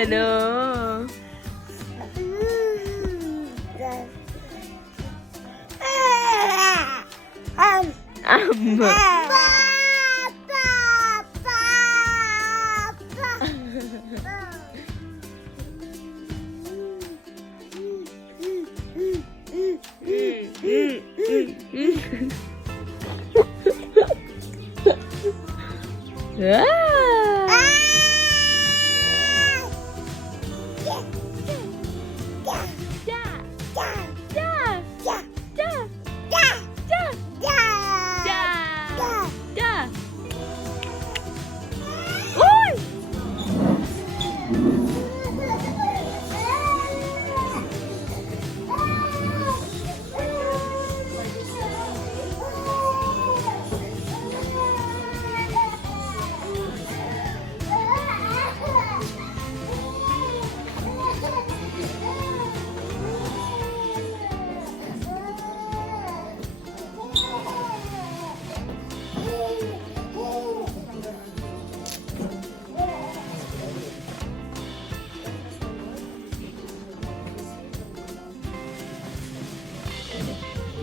ano?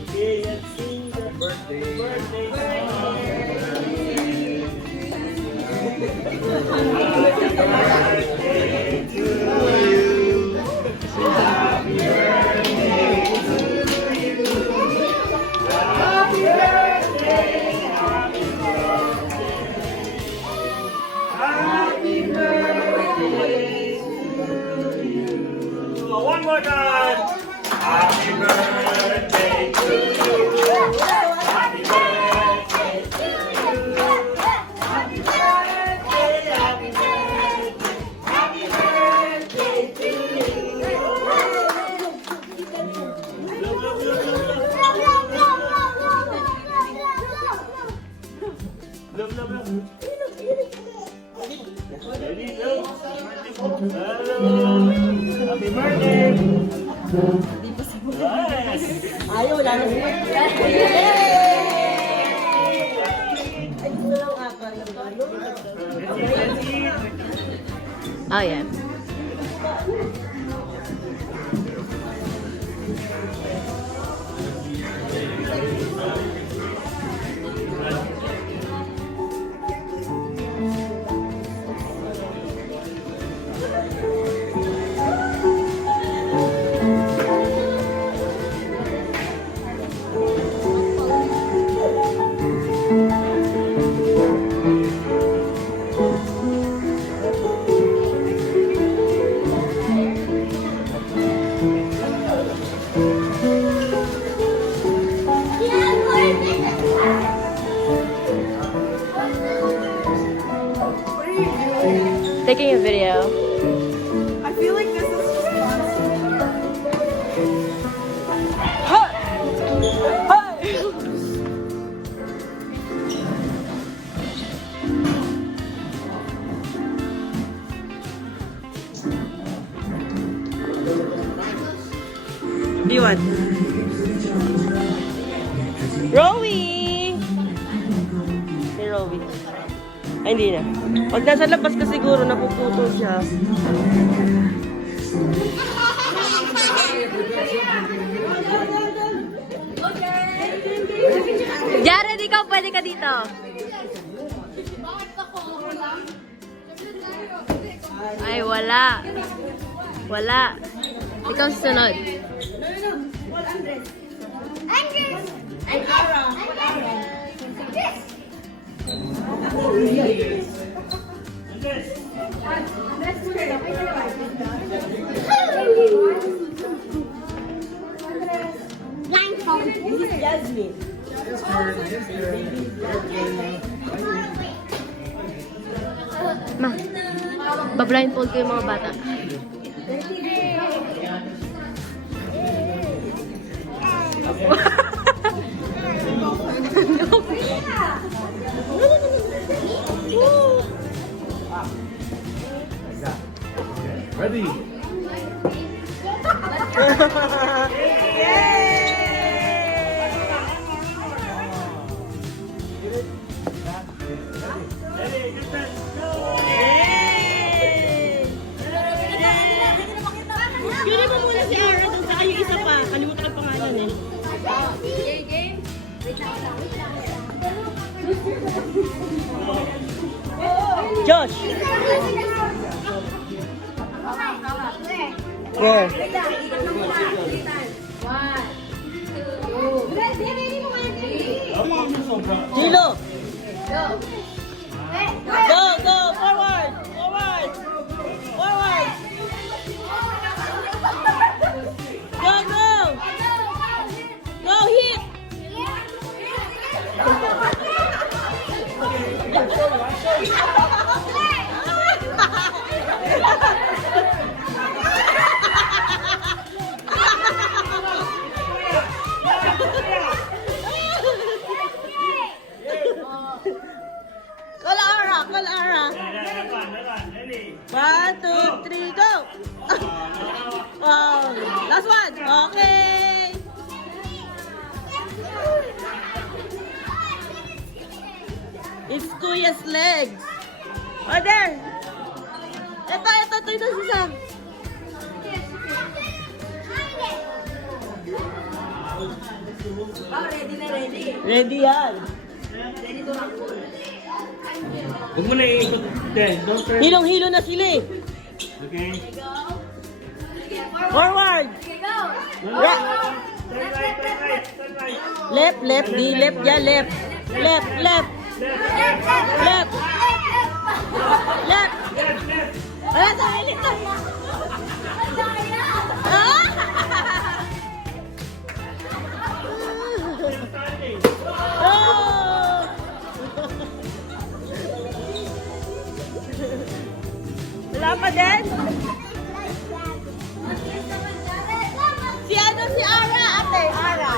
Okay, let's sing the birthday song. Happy birthday to you. Happy birthday to you. Happy birthday. Happy birthday to you. One more time. Happy birthday to you. Happy birthday to you. Happy birthday, happy birthday. Happy birthday to you. Look, look, look. Ready, look. Hello. Happy birthday. Yes. Ayaw, wala na siya. Oh, yeah. Taking a video. I feel like this is Do you want? Rowie! Si Rowie. Ay, hindi na. Pag nasa labas ka siguro, napuputol siya. Jared, ikaw pwede ka dito. Ay, wala. Wala. Ikaw susunod. Jasmine. Ma, ba-blindfold ko yung mga bata. Ready? Josh. Where? Gilo. Go, go, forward, forward, forward. Go, go. Go, hit. Call Ara. 1, 2, 3, go. Oh, last one. Okay. It's Kuya's legs. Oh, there. Ito si Sam. Ready yan. Huwag mo na iikot. Don't turn. Hilong-hilo na sila eh. Okay. Forward. Turn right. Left, left, di left ya, left. Left, left. Left. Left. Wala sa hilit na. Oh! Wala pa din? Si ano, si Ara, ate. Ara.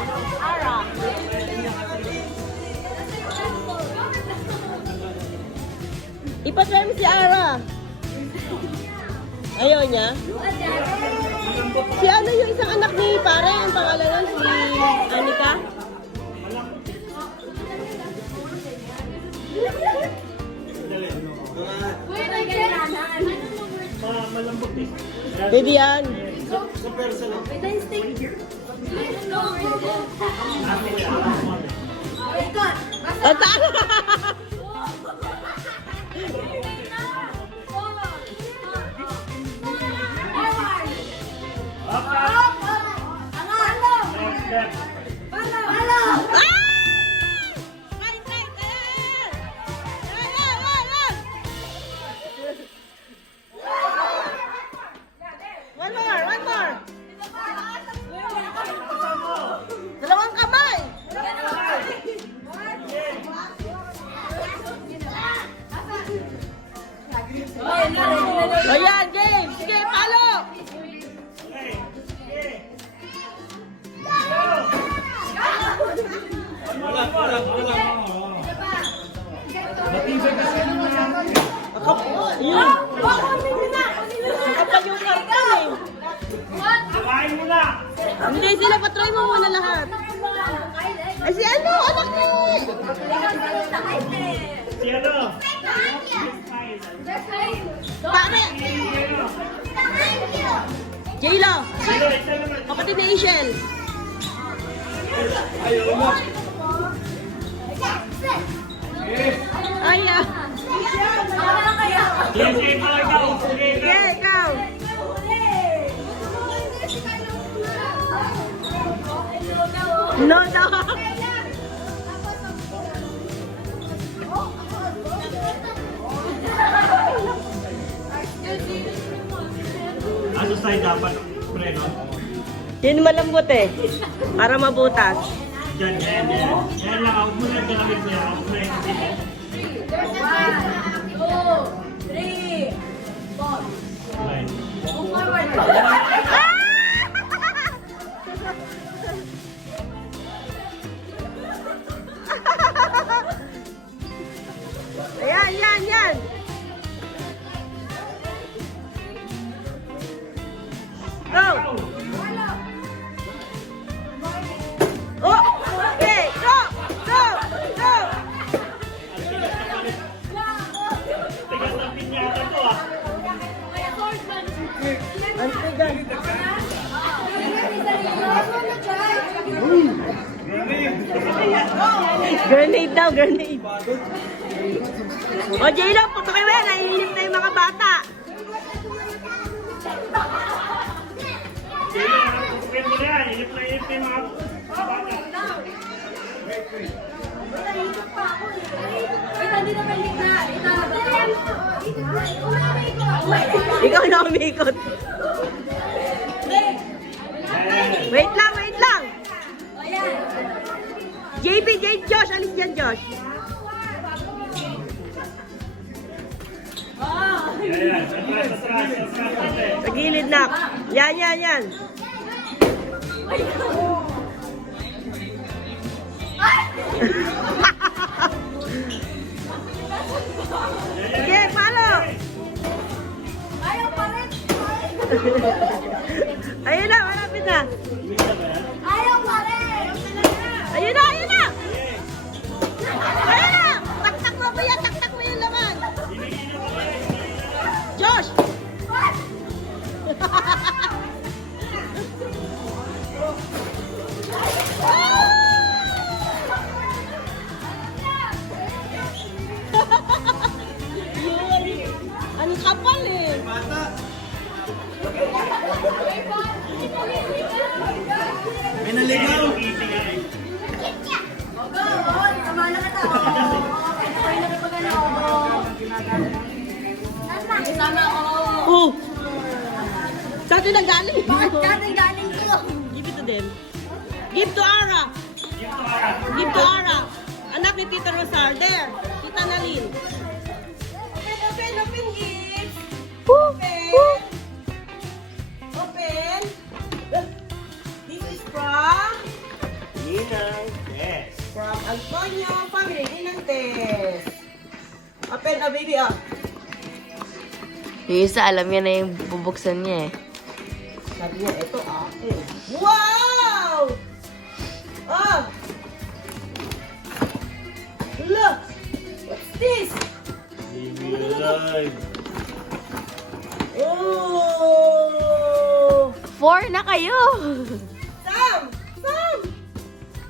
Ipatry mo si Ara. Ayaw niya? Si ano yung isang anak ni pare, ang pangalan nun, si Anika? Malambot eh. Pwede yan. Sa personal. Ang taas! One more. Dalawang kamay. Ayan, game. Sige, palo. Yun. Kapag yung karton eh. Kain mo na! Hindi sila, patry mo muna lahat. Ay, si ano? Anak ni! Si ano? Pare! J-Lo! Kapatid ni Ishel. Ay, ah. Sige, ikaw. Sige, ikaw. No. Ano sa'yo dapat, pre, no? Yun malambot eh. Para mabutas. Yan. Yan lang, huwag mo na gamit niya. Huwag mo na ikapit. 1, 2, 3, 4. Right. Yan. Go! Oh! Okay, go! Tigas ng pinyata to, ah. Ang tigas. Grenade daw, grenade. O, J-Lo, puto kayo yan. Naiinip na yung mga bata. Sige, nakapagpapit mo yan. Inip na yung mga bata. Ikaw na umikot. Wait lang, wait lang. JP, Josh, alis dyan, Josh. Yan. Atras. Sa gilid na. Yan. Sige, palo. Ayaw pa rin. Ayun na, malapit na. Ayaw pa rin. Ayun na. Ayun na. Taktak mo yung laman. Josh. Ang kapal eh. May naligaw. Oh. Saan ito nanggaling? Galing ko. Give it to them. Give to Ara. Give to Ara. Anak ni Tita Rosar. There. Tita Nalin. Open, gift. Open. This is from Ninang. Yes. Antonio family. Ninang Tess. Open, baby, Yung isa, alam niya na yung bubuksan niya eh. Sabi niya, ito akin. Wow! Oh! Look! What's this? Baby alive. Oh! 4 na kayo! Sam!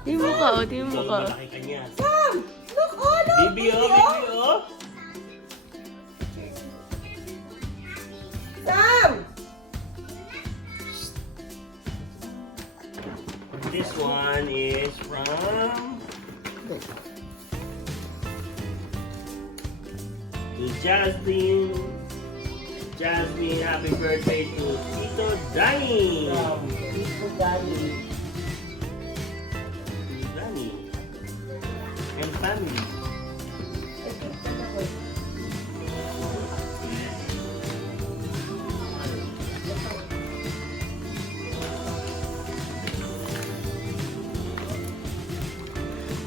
Tingin mo ka, oh. Tingin mo ka. Malaki ka niya. Sam! Look, oh, look! Baby, oh. Sam! This one is from to Jasmine. Jasmine, happy birthday to Tito Danny. Dito galing. Tito Danny and family.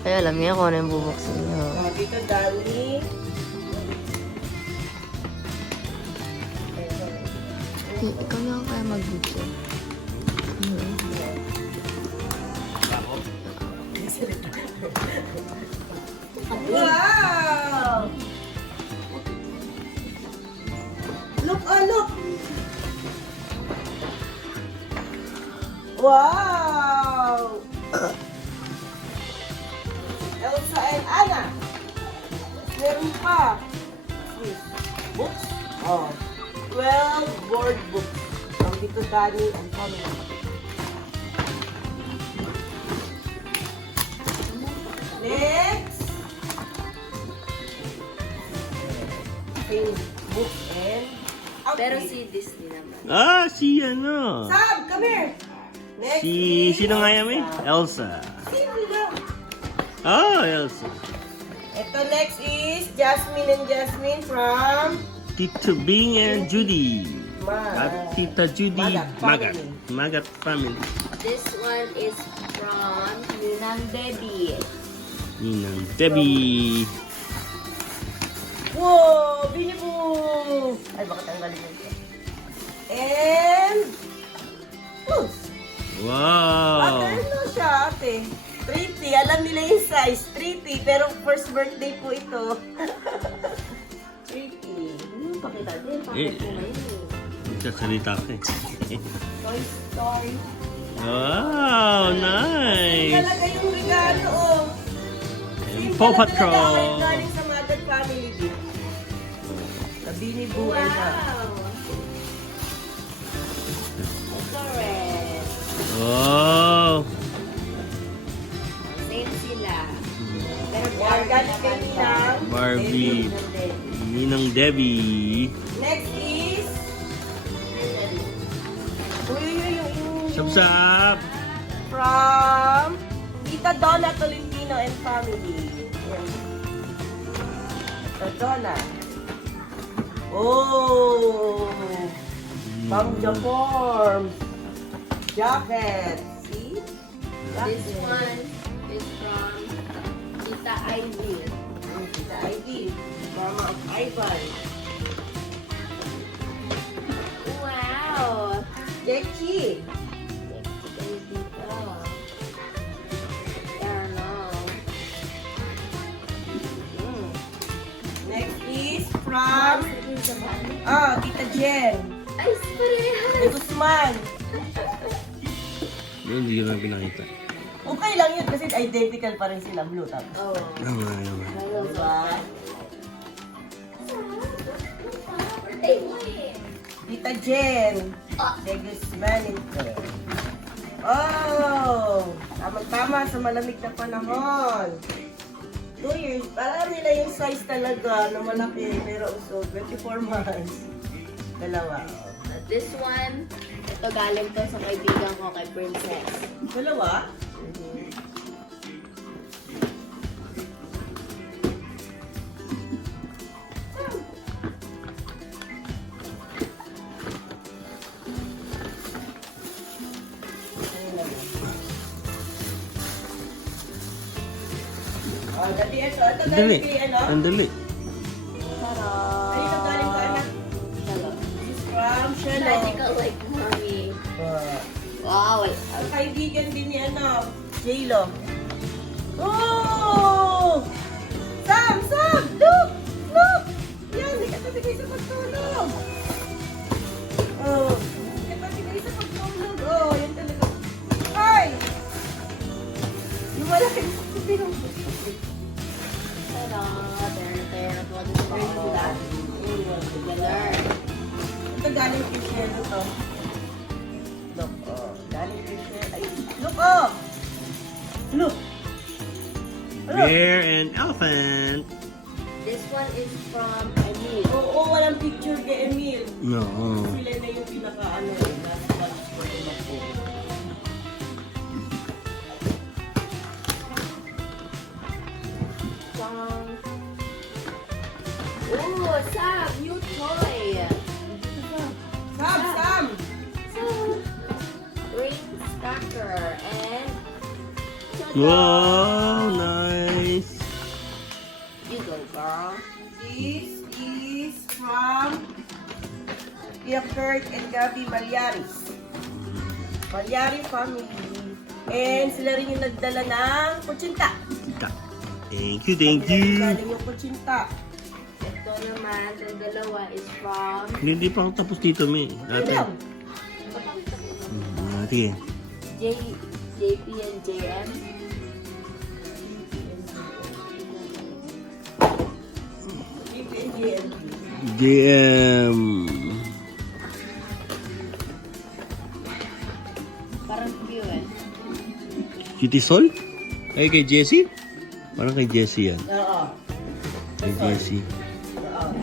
Ay, alam niya kung ano yung bubuksan niya. Dito Dani. Ikaw na ako kaya magbuksan. Wow! Look, look! Wow! Elsa and Anna. Meron pa. Books? Oh. 12 board books. Ang dito Dani and family. Next. Same books and outfit. Pero si Disney naman. Ah, si ano? Sam, come here. Next Si, is... sino nga yan, eh? Elsa. Sino lang? Oh, Elsa. Ito next is Jasmine and Jasmine from Tito Bing and Judy. At Tita Judy Magat Magat family. This one is from Ninang Debbie. Ninang Debbie. Wow, bini mo. Ay, baka tanggalin mo ito. And... Close. Wow. Ate, ano siya, ate? 3T. Alam nila yung size. 3T. Pero first birthday po ito. 3T. Ano pakita din? Pakita po ngayon eh. Magsasalita ka eh. Toy Story. Wow, nice. Talaga yung regalo, oh. And Paw Patrol. Galing sa Mother Family gift. Bini Boo and Ito red. Wow! Same sila. Pero Galit kayo lang. Barbie. Ninang Debbie. Next is... Uy. Sab-sab! From Tita Donna Tolentino and family. Yan. Tita Donna. Oh! Pamja forms. Jacket. See? this one is from Tita Ivy. Tita Ivy. Mama of Ivan. Wow! Jackie. Dito. Ayan. Next is from Tita Jen. Ay, parehas! Guzman. Hindi ko na pinakita. Okay lang yun kasi identical pa rin sila blue tapos. Oh. Naman. Diba? Tita Jen. De Guzman ito. Oh! Tama-tama sa malamig na panahon. 2 years. Alam nila yung size talaga na malaki. Pero also 24 months. Dalawa. This one, ito galing to sa kaibigan ko kay Princess. Dalawa? Oh, dali ito. Ito Andali. galing kay ano? Andali. Ay, ito galing ka anak. Hello. This is from Shelo. Magical like mommy. Wow. Ang kaibigan din ni ano, J-Lo. Oh! Sam! Sam! Look! Look! Yan, hindi ka tabigay sa pagtulog. Oh, hindi ka tabigay sa pagtulog. Oh, yan talaga. Ay! Yung malaki na sa pinong. Tada! Tera. What is that? Together. Ito galing kay Shelo to. Look, oh. Galing kay Shelo. Ay, look, oh! Look! Ano? Bear and elephant. This one is from Emil. Oo, walang picture kay Emil. No. Sila na yung pinaka-ano eh. Last batch ko yung ako. From... Ooh, Sam! New toy! Sam! Sam! Sam! Ring stacker and... Wow, nice. You go, girl. This is from Kuya Kurt and Gabi Malyaris. Malyari family. And sila rin yung nagdala ng kutsinta. Thank you. Galing yung kutsinta. Ito naman, yung dalawa is from... Hindi pa ako tapos dito, May. Ano yun? Sige. JP and JM. GM. Parang view eh. Kitty Sol? Ay, kay Jessie? Parang kay Jessie yan. Oo. Kay Jessie. Oo.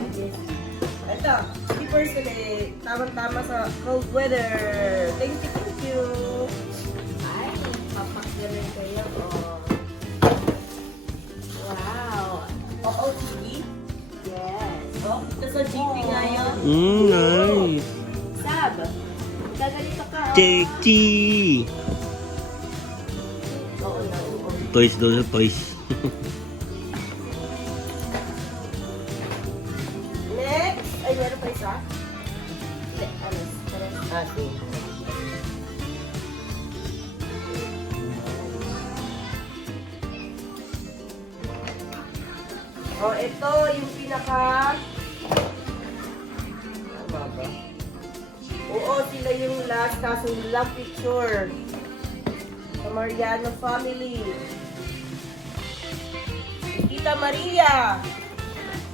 Ito, slippers sila eh. Tamang-tama sa cold weather. Thank you. Ay, papakgalan kayo. Oh. Wow. Oo, TV. Yes. Oh, ito sa GP nga yun. Nice. Sab, gagalito ka. Oh. Checky. Oo na, oo. Toys daw sa toys. Next, ay meron pa isa? Hindi, ano, parang- Sige. Oh, ito yung pinaka... Tama ba? Oo, sila yung last kaso lang picture. Sa Mariano family. Tita Maria.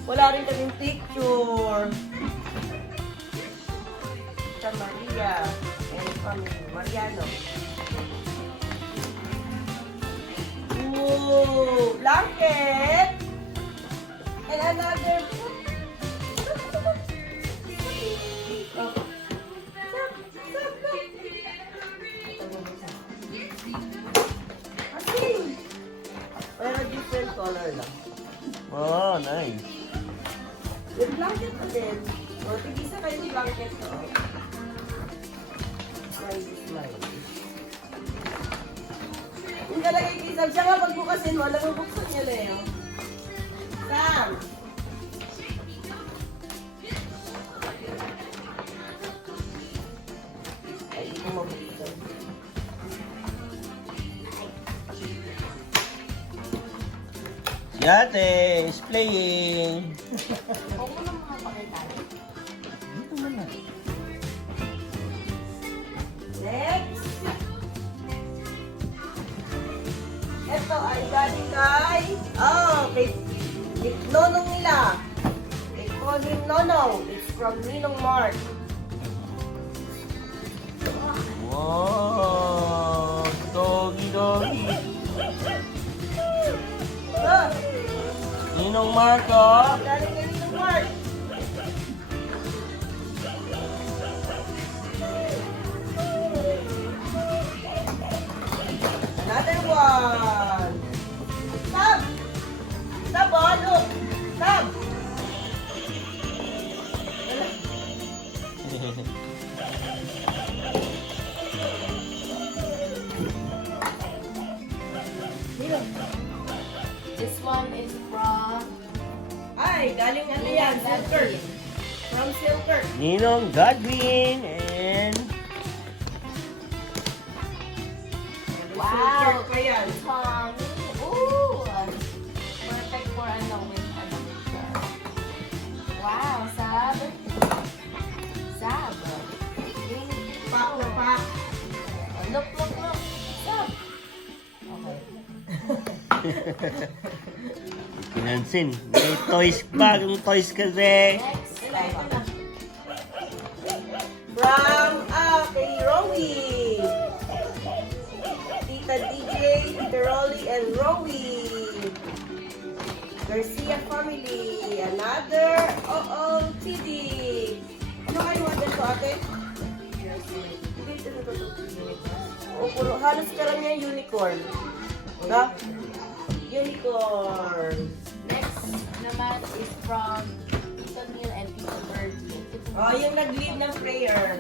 Wala rin kaming picture. Sa Maria and family. Mariano. Ooh, blanket. And another. Pero different color lang. Oh, nice. Yung blanket pa din. O, tigisa kayo yung blanket. Smile. Yung kalagay kay Sam, siya nga pagbukasin mo, alam mo buksan niya, Leo. Sam! Ay, hindi ko mabuksan. Si ate is playing. Huwag mo nang mga pakita. Next! Ito ay galing kay... kay Nonong nila. They call him Nonong. It's from Ninong Mark. Wow! Doggy. Ninong Marco. Galing kay Ninong Mark. Another one. Sab! Sab, look! Sab! This one is from Ay, galing ano yan? Silker. From Silker. Ninong Godwin and Silker Wow! pa yan. Tommy. Ooh! Perfect for with wow, Sab. Sab. Pak na pak. Look. Sab. Okay. Pinansin. May toys, bagong toys kasi. Next. From kay Rowie. Tita DJ, Tita Rolly, and Rowie. Garcia family. Another OOTD. Ano kayo order ko, ate? Puro halos karamihan unicorn. Diba? Unicorn. Next naman is from Tito Neil and Tito Bertie. Oh, yung nag-lead ng prayer.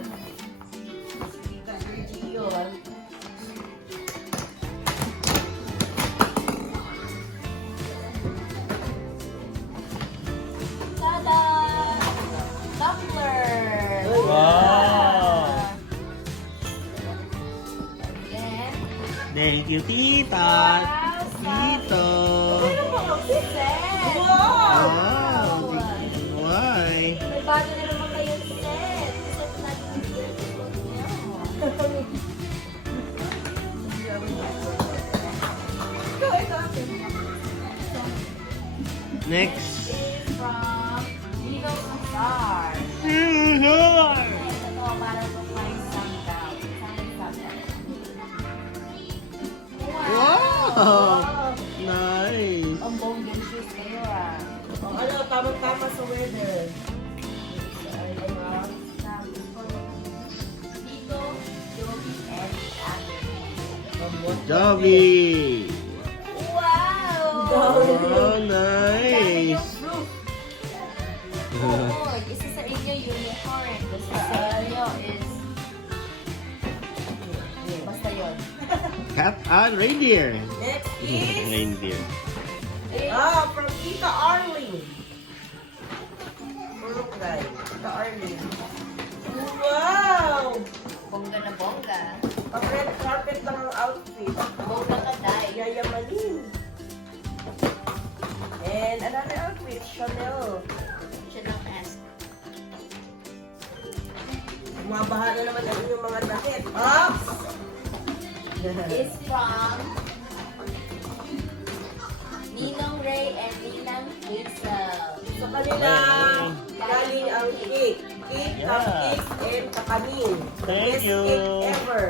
Tita Virgie yun. Tada! Tumbler! Wow! Again. Thank you, tita. Tito. Set! Wow! Wow! Why? May bago na naman kayong set. Set natin yung set. Next. Is from Lino Star. Hello. Ito to, para to find some doubt. Wow! Nice. Ang bongging shoes kayo ah. Ano, tamang-tama sa weather. Tito, Joey, and Ashley. Joby. Wow! Oh, nice. Oo, isa sa inyo unicorn. Kasi sa inyo is... Basta yun. Cat and reindeer. Next is... Reindeer. from Tita Arlene. Look guys, Tita Arlene. Wow! Bongga na bongga. Pag-red carpet lang ang outfit. Bongga ka dahil. Yayamanin. And another outfit, Chanel. Siya ng ask. Umabaha na naman ang inyong mga damit. Up! Is from Ninong Ray and Ninang Hazel. Sa kanila, galing ang cake. Cake, Yeah. cupcakes, and kakanin. The Thank best you. cake ever.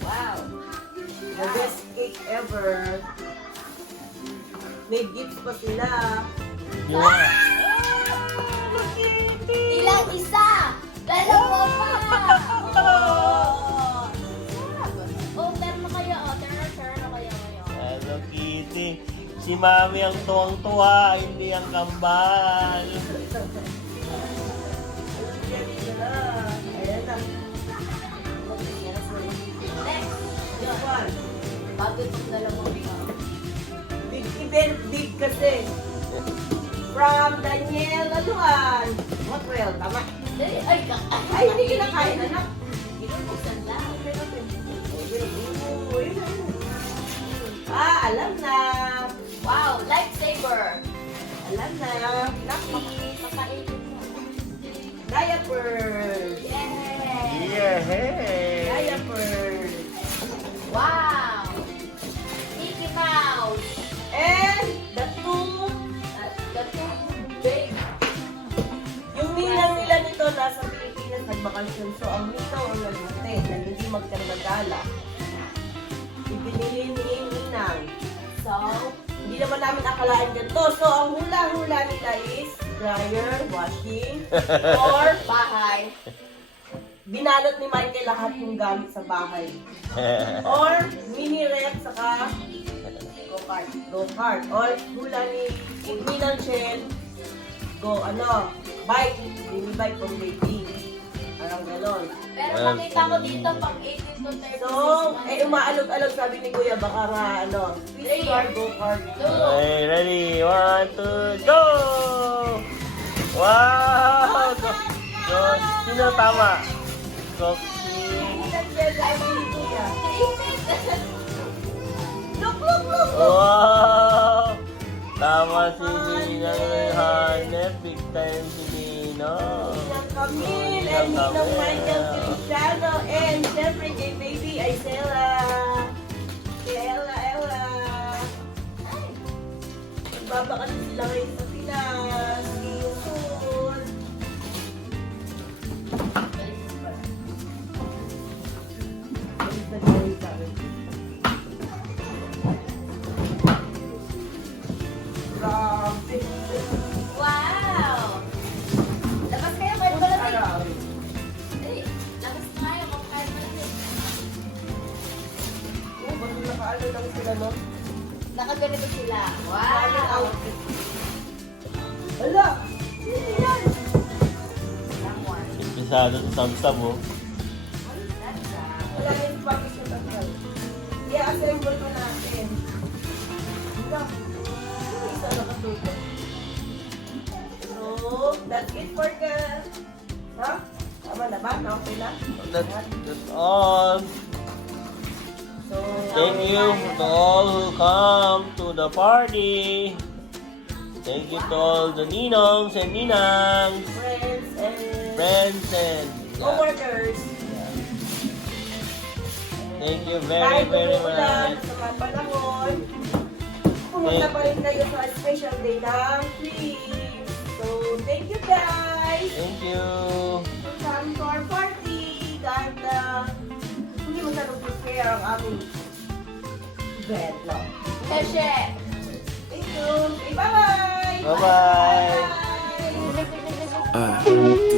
Wow. The best cake ever. May gifts pa sila. Yeah. Ilang isa. Dalawa pa. Oh, meron na kayo. Oh, turn na kayo ngayon. Hello, Kitty. Si Mami ang tuwang-tuwa, hindi ang kambal. Ayan na. Next. This one. Bago itong dalawang Big event, big kasi. From Daniel Aluan. Well, tama. Dali, ay, Ay, hindi kinakain, anak. Ginubuksan lang. Ah, alam na. Wow, lifesaver. Alam na. Lucky. Kakainin mo. Diapers. Yay! Yeah, hey. Diapers. Wow! Mickey Mouse! And the two, The two big. yung ninang nila nito nasa Pilipinas nagbakasyon. So, ang nito ang naguti na hindi magkandagala. Ibinili ni ninang. So, Hindi naman namin akalaan ganito. So, ang hula-hula nila is dryer, washing, or bahay. binalot ni Michael lahat ng gamit sa bahay. Or mini ref saka go-kart. Go-kart. Or hula ni Ninang Chen, bike. Mini bike from baby. Parang ganon. Pero nakita ko dito pang 18 to 36 So, months. umaalog-alog sabi ni Kuya, baka nga Swiss car, go-kart. Okay, ready? 1, 2, go! Wow! So, sino tama? Soxy. Ninang Chen, sabi ni Kuya. Look, look, look! Wow! Tama si Ninang Reyhanet. Big time si Ninang. Ninang Camille and Ninang Michael Cristiano and syempre kay baby ay kay Ella. Magbabakasyon sila ngayon sa Pinas. Soon. Grabe. Wow! Labas kayo, kahit malamig. Dali, labas na kayo, kahit malamig. Oh, ba't nakaano lang sila, no? Nakaganito sila. Daming Wow! outfit. Hala! Sino yan? Someone. Pisado sa samsam mo. Wala yung pagkis na tagal. I-assemble pa natin. Ito. Isa na katuto. So, that's it for the... Ha? Tama na ba? Okay na? That's all. So, Thank you to all who come to the party. Thank you to all the ninongs and ninangs, friends and friends and co-workers. thank you very, Kahit very umuulan much. sa mga panahon, pumunta pa rin kayo sa special day ng Please. So, thank you guys Thank you. for coming to our party. Kahit hindi mo prepare ang aming event, no? Keshe! Thank you. Okay, bye-bye! Bye-bye. Bye!